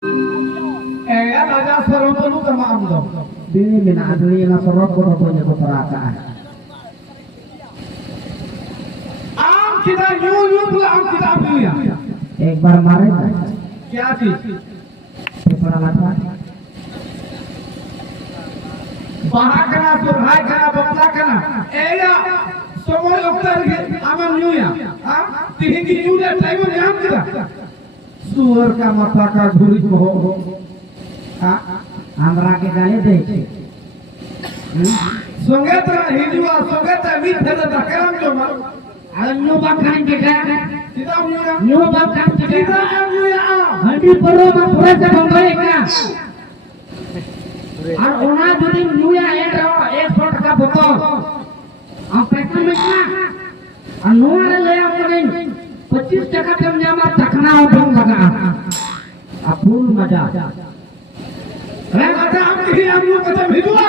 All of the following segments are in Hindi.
Aja serong dulu sama amdo. Bini mina adli na sorok ko punya keteraan. Am kita nyu pula am kita punya. एक बार मारे था क्या चीज? पेपर लगा बाहर कना सुरहाय कना बमला कना एया समय उतर के आमन न्यू या हां तीन की न्यू दे टाइम में हम किरा सुअर का माथा का घुरी को हो हां हमरा के गाली दे संगत हिजुआ संगत मीत धर दकरम जो मार न्यू बाखान के का सीधा न्यू या न्यू बाखान के सीधा न्यू या हंडी परो में पूरा से बंबई का और ओना जदी न्यू या एड रहो 100 का बोतल हम पैसा में ना और नोर ले अपने 25 टका पे जामा तखना हो बंग लगा आ फुल मजा रे माता हम की हम न्यू कते हिजुआ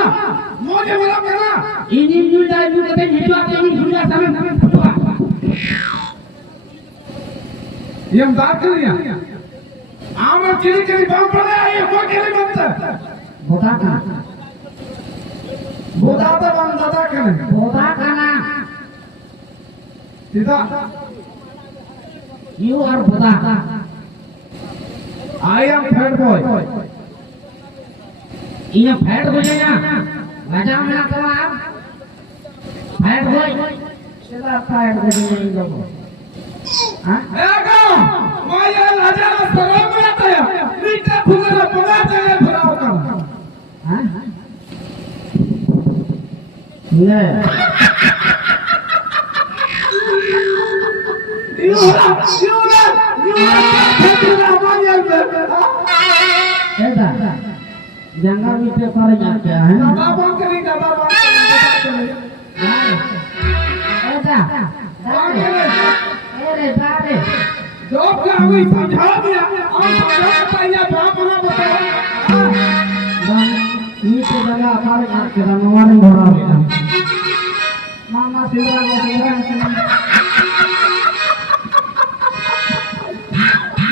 मोजे वाला करा इनी न्यू दा न्यू कते हिजुआ के न्यू सुनिया समय फुटवा ये हम बात कर रहे हैं आम चिड़ी चिड़ी बम पड़े ये को के लिए बनता बोदा का बोदा तो बम दादा करे बोदा का ना सीधा यू और बोदा आई एम फैट बॉय इने फैट हो जाए ना मजा में तो आप फैट हो सीधा फैट हो जाए इन लोगों हां एगो माया राजा सरो में आता है नीचे फुगरा पगा चले फराव कर हां ले ऐसा जंगल में पे कर जाते हैं दबा बंद करी दबा बंद करी ऐसा अरे बारे जॉब का हुई समझा दिया और समझा पाया बाप ना बताया ये तो लगा हमारे यहाँ के रंगवान भरा हुआ मामा सिवा को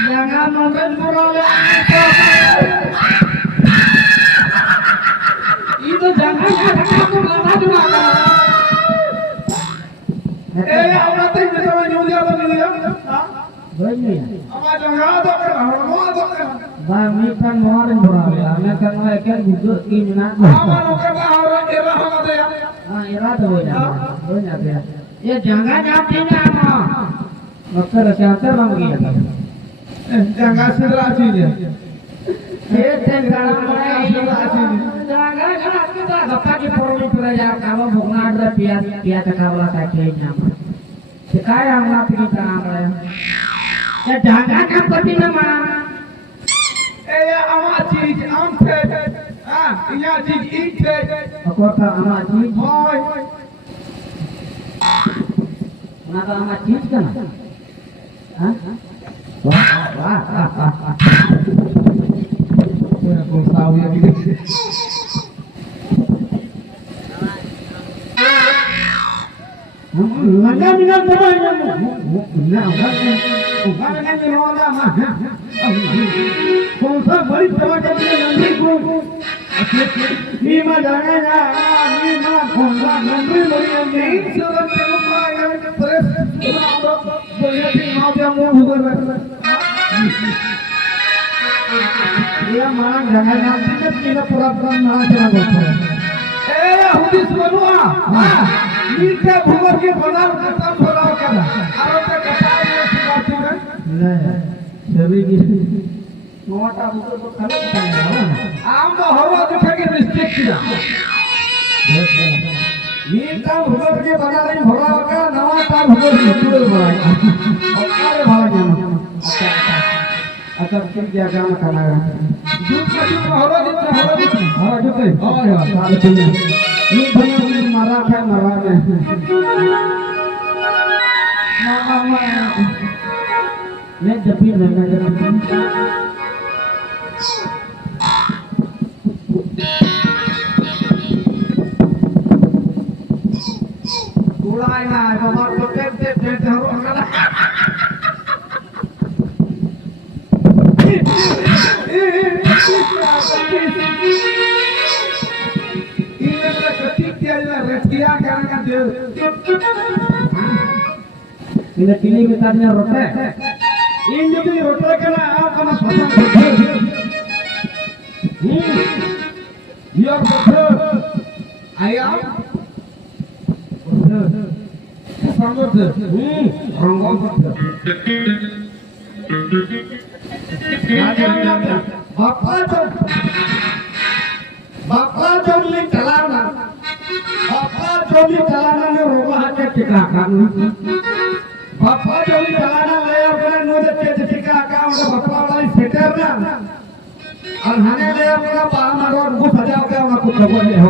जगह मोबाइल भरा हुआ ये तो जगह का को माथा जुड़ा ए औरत ही जब न्यूज़ बन गया हां बोलिए हमारा जंगा तो कर हरमो तो कर बा मी kan मोर भरा हुआ मैं कहूंगा कि गुजो की ना हमारा के बाहर के रहा दे हां इरा तो हो जाते हैं ये जगह जाते ना ना मकर चाहते बन गया जंगा सिरा चीज है ये ते गाना बड़ा सिरा चीज जगह गाना के गप्पा की पोरोली पूरा जा काम भोगना अडर पिया पिया तका वाला साथे नाम सिखाया हमरा पीता हमरा ये जगह का पति न मारा ए आमा चीज आम थे हां इया चीज ई थे को का आमा चीज होय ना का आमा चीज का ना हां वाह वाह को साविया की लगा बिना बोला ना उगा ने रोला मा कौन सा बड़ी टमाटर के नंदी को नी मा जाने ना नी मा खोला नंदी बड़ी नंदी सब के पाया प्रेस बोले कि ना जा मुंह भर ये मां जगह ना तीन पूरा पूरा ना चला ए हुदिस बनुआ हां नीचे भूगर के बनाल खत्म फलाव करा आरो ते कटाई में सिबाती में नहीं सभी की मोटा भूगर को खत्म करना आम तो हवा दिखा के मिस्टेक किया नीचे भूगर के बना रही भरा का नवा का भूगर के पूरे बना और सारे भाग गए अच्छा ठीक क्या काम करना है दूध का दूध हवा देते हवा सारे दुनिया ये भैया मारा है मारा में मामा मैं जब भी गोला ना बाबा तो टेप हरो ini ketik dia retia karena dia ini kini misalnya rote ini jadi rote kena apa mas pasang biar betul ayam sambut ronggon Bapak joli celana ne roba ke tikakan Bapak joli celana layar kena nude ke tikakan udah bapak lagi seter na alhane layar kena bahan agak bu sajau ke aku coba deh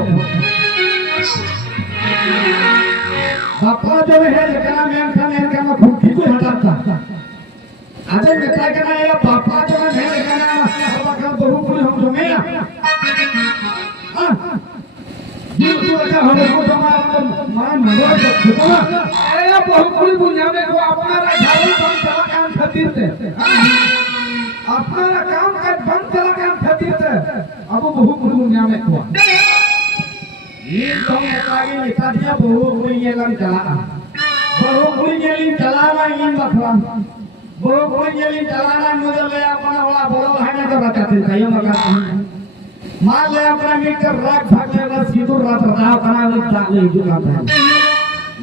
Bapak joli है कना मेन कना फुकी को हटाता आज मिता कना या बापा जो है कना बापा का बहु पुलिस हम जो में ये तो अच्छा हम को हमारा मान मरो देखो ना ए बहु पुलिस बुझा में को अपना झाड़ू बम चला काम खातिर से अपना काम का बम चला काम खातिर से अब बहु पुलिस बुझा में को ये तो आगे निका दिया बहु पुलिस ये काम चला बहु पुलिस ये चला ना इन बखला बहु पुलिस ये चला ना मुझे ले अपना वाला बोलो है ना तो रचाते चाहिए मगर मान ले अपना मीटर राख भाग ले बस सिद्धू रात राव करा ले चाल ले जो काम है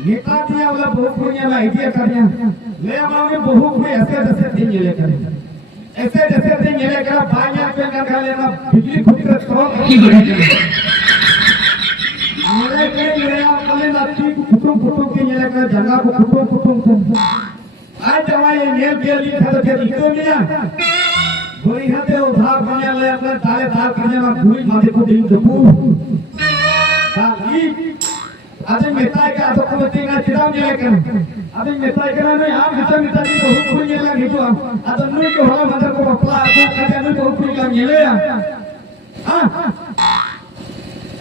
निका दिया वाला बहु पुलिस ये आइडिया करिया ले अपना में बहु पुलिस ऐसे जैसे दिन ये लेकर ऐसे जैसे दिन ये लेकर भाग पे कर लेना बिजली खुद का स्ट्रोक मेरे के लिए अपने नाती को कुटुंब के ये लेकर जगह को कुटुंब आज जवाई ये के लिए था तो क्या दिक्कत नहीं है गोरी हाथे उधार बने ले अपने ताले ताल करने में पूरी माथे को दिन दपू ताकि आज मेहता के आदत को तीन चिराम ये लेकर आज मेहता के ना आप हिस्सा मिटा की बहुत कोई ये लगे तो आज अन्नू के होला मदर को बपला आज कहते अन्नू बहुत कोई काम ये ले हां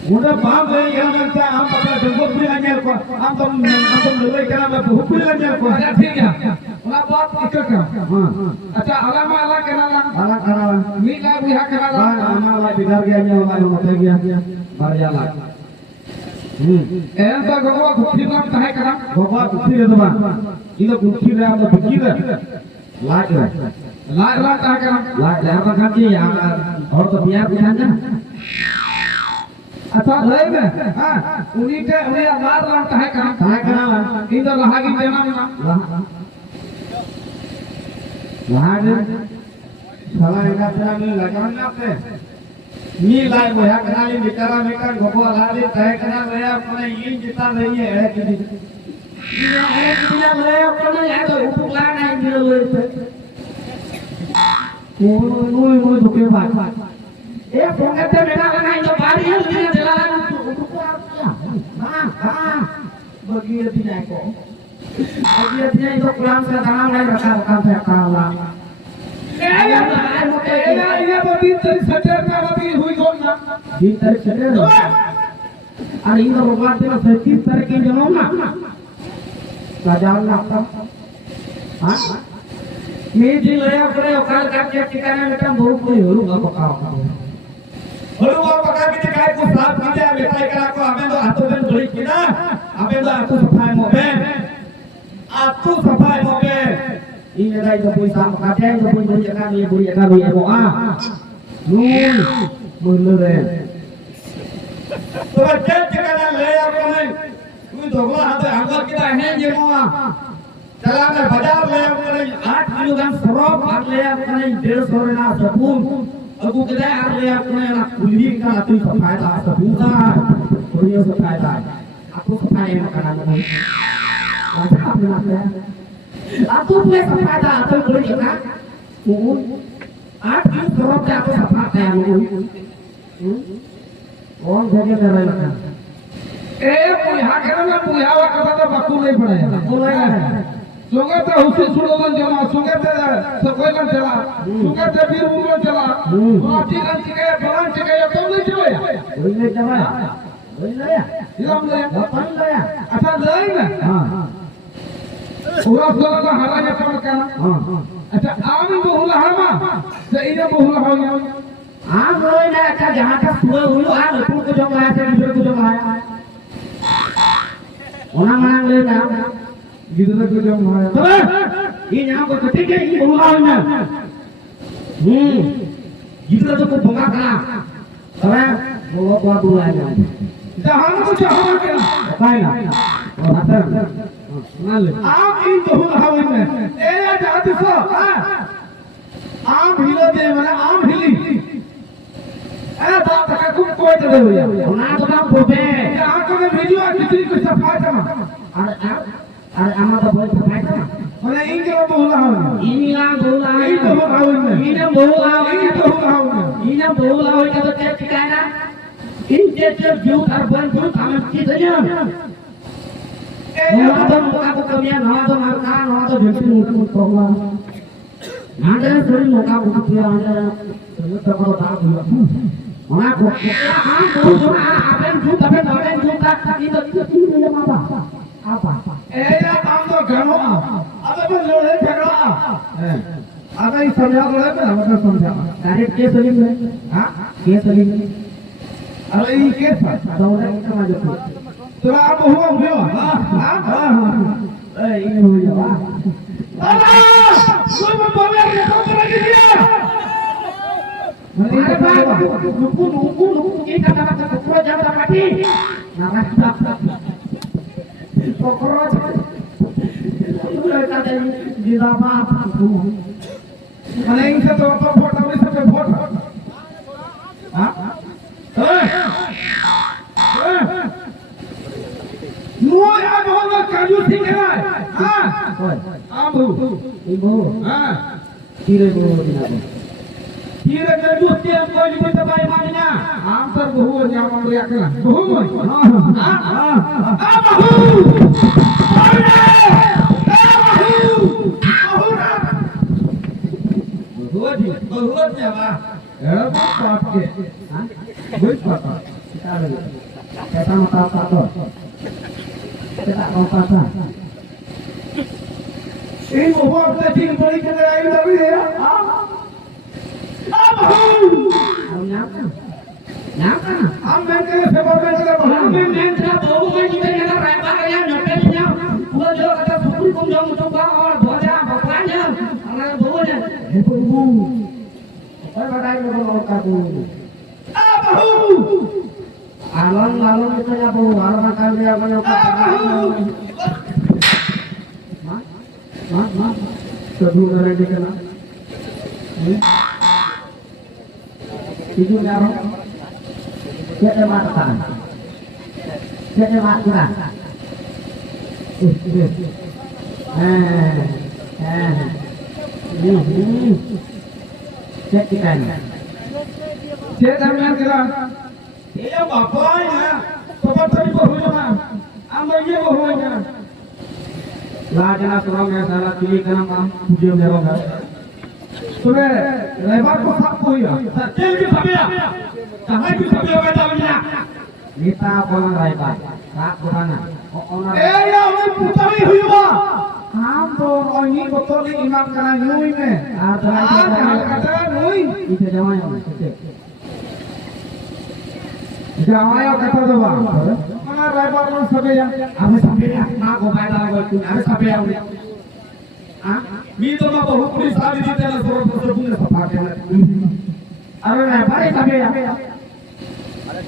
मुझे बाप ले गया लगता है हम पता जंगल भी लगे को हम ले गया मैं बहुत भी लगे को अच्छा ठीक है ना बात टिकट हां अच्छा अलामा अला करा मी का बिहा करा अलामा अला बिगड़ गया ये वाला मत गया मर जाला एन तो गोवा गुठी नाम काहे करा गोवा गुठी रे दबा इनो गुठी रे आप बिकी रे लाग काहे करा लाग का की और तो बिया बिहा ना अच्छा ले में हां उन्हीं के उन्हें मार लाता है कहां कहां इधर लहागी देना लहाग साला इनका तेरा में लगाना पे नी लाए वो है कनाली बिचारा में कर गोगो लाली तय कना ले अपने इन जिता नहीं है कि ये है कि ले अपने है तो उपला नहीं मिले वो दुखे बात ए फोंगे ते बेटा बनाई तो बारी है उसने दिला हां बगी अति जाए को बगी अति जाए तो कुरान से दाना नहीं रखा से काला ये बगी तेरी सटर का बगी हुई कौन ना दिन तेरी सटर अरे इन रोगा तेरा 37 तरह के जनो ना सजाल ना हां मैं जी ले अपने औकात का ठिकाना में काम बहुत कोई होगा पकाओ हलवा पका के काय को साफ कीजिए बेटाई करा को हमें तो हाथों में धोई की ना हमें तो हाथों सफाई मोबे हाथों सफाई मोबे ini rai ko pun sam ka teng ko pun jaka ni buri jaka ni mo a nun mulure to ke jaka na le apne tu dogla hate angar kita है जे mo a चला मैं बाजार ले अपने 8 किलोग्राम सरफ और ले अपने 150 ना सबून अबू कदे आर ले अपने ना कुली का तू सफाई दा सबूता कुलियो सफाई दा आपको सफाई मकान में अच्छा आपने ना aku punya sepeda atau boleh juga aku terus aku sepeda orang jadi terlalu punya karena punya awak kata tu baku नहीं पड़ेगा sungai tu usul suruhan jama sungai tu sekolah चला sungai tu फिर उम्र चला माटी kan cikai balan cikai apa boleh coba ya boleh coba boleh ya hilang ya apa ya asal lain lah पूरा सोला का हला के काम करना अच्छा आम बहुला हमा से इने बहुला हो गया आम रो अच्छा जहाँ का सुबह हुई आ लपुर को जम आया से दूसरे को जम आया ओना मांग ले ना गिदरे को जम है तो ये यहाँ को कटे के ये बोला है ना गिदरे तो को भंगा करा तबे वो को बुला है जहां को चाहो के काय ना और आता ना ले आप इन बहु हवे में ए जाति सो आम हिलो दे माने आम हिली ए बात का कुछ कोई दे होया ना तो काम बोलते यहां को वीडियो किसी को सफाई कमा अरे आमा तो बहुत सफाई करा माने इनके बहुला हवे इनला बोला है इन बहु हवे में इने बोला है इन बहु हवे में इने बोला है का तो चेक ठिकाना इन चेक व्यू और बन जो काम की दनिया ना तो मोका को कमिया ना तो मार का ना तो झुकी मोका प्रॉब्लम ना दे थोड़ी मोका को किया अंदर तो करो ता दिया ओना को हां बोल जो आबेन जो तबे नरेन जो का ई तो तीन ले माबा आपा ए या काम तो घणो अबे में लड़े झगड़ा अबे ई समझा लड़े में हम समझा डायरेक्ट के सलीम है हां के सलीम अरे ई के दौड़ा का जो तोरा अब हुआ हां हां ए ई हो जा कोई में बोले के तो कर दिया अरे बाप नुकु के का का कोकरो जाता पाटी ना कोकरो लड़का दे जीवा बाप माने इनसे तो फोटो में सबसे फोटो हां नो या बहुत काजू ठीक है हां आबू ई बो हां तीरे बो दिना तीरे काजू के कोई भी दबाई मारना आम पर बहु जाम हमरे अकला बहु हां हां आ बहु बहुत जावा ए बाप के हां बहुत पापा कैसा मता पातो kita mau pasang ini bahwa kita tinggal balik ke daerah ini tapi ya nyapa हम बैंक के सेवा में लगा हम बैंक का बहु में जितने लगा रायबा या नोटे में वो जो कथा सुकुल कुम जो मुतुबा और भोजा भगवान है हमारा बहु है हे बहु और बताइए लोगों का बहु बहु आलम आलम itu ya bu, alam akan dia menyokong. Mak, kedua dari dia kena. Itu nyaru. Kita makan. Kita makan. Cek ikan. Cek kami kira. ये बापा है पापा तभी बहु जाना हम ये बहु है लाजना सुरा में साला किली करना काम पूजे मेरो घर सुने लेबर को सब कोई है तेल की सबिया कहां की सब बेटा बनिया नेता कौन रहेगा साथ बुलाना ए या मैं पूछा भी हुई बा हम तो ओनी बोतल इमाम करा यूई में आ कटा नुई इसे जमाया जावाया कथा दबा मां रायबार में सबे हमें सबिया ना को फायदा हो तू हमें सबिया हां मी तो ना बहुत पुलिस सारी दी तेरा सोर बुन सफा के अरे ना भाई सबिया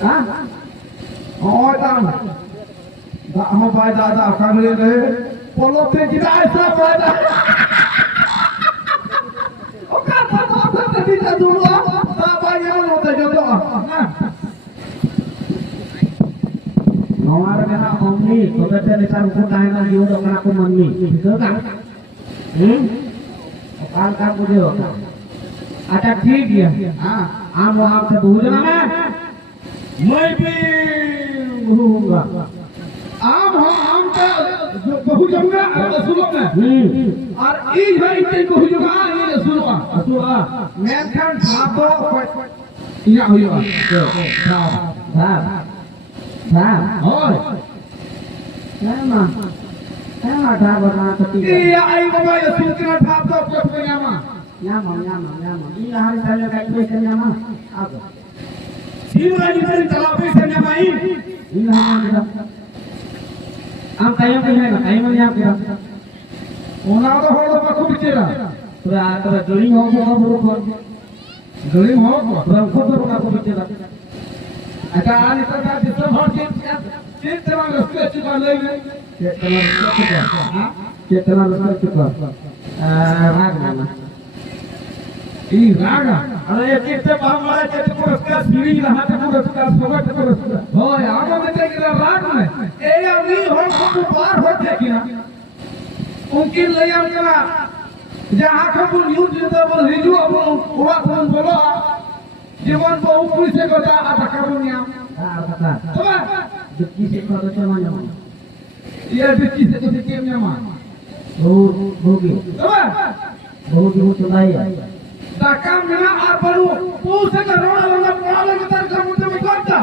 हां ओ तान दा हम बाय दादा कांगले रे पोलो पे जिदा ऐसा वादा ओ का था दी ता दुआ ता बाय यान होता जो तो ना हमारा मेरा मम्मी तो बेटे निकाल को टाइम ना दियो तो को मम्मी ठीक है काल का मुझे होगा अच्छा ठीक है हां हम वहां से भूलना मैं भी भूलूंगा हम का बहु जमुना और सुनो में और ई है इतने बहु जमुना ये सुनो सुआ मैं खान साबो या हुआ साहब और Nama dah berapa ketiga? iya ai bawa ya sutra thap to kot nyama Nyama. Ini hari saya kayak ini nyama. Apa? Sino lagi dari talapi saya main. Ini hanya kita. Am kayam punya na kayam ni am kita. Ona तो हो तो Baku बिचेरा. Tura joling ho ko buru. गली हो को. Tura ko buru na ko bicara. आता आने तक आज सब हर चीज तमाम रस्ते अच्छी कर लेंगे. Kita lalu kita. Raga mana? ई रागा अरे ये कितने बाम वाला चेत को रस्ता सीढ़ी रहा था को रस्ता सोगा को रस्ता हो आगो में ते के राग में ए अभी हो को पार हो थे कि ना उनकी ले आम करा जहां खबुल यूज तो बोल हिजू अब हुआ फोन बोलो जीवन को ऊपर से गदा आता करूनिया Kata. तो Duki se kalau cuma nyaman. ये बिच्ची से तो के में Bogi. तो Bogi ho chulai. ताका मेरा आप बनो पूछ के रोना रोना पाले के तर का मुझे में करता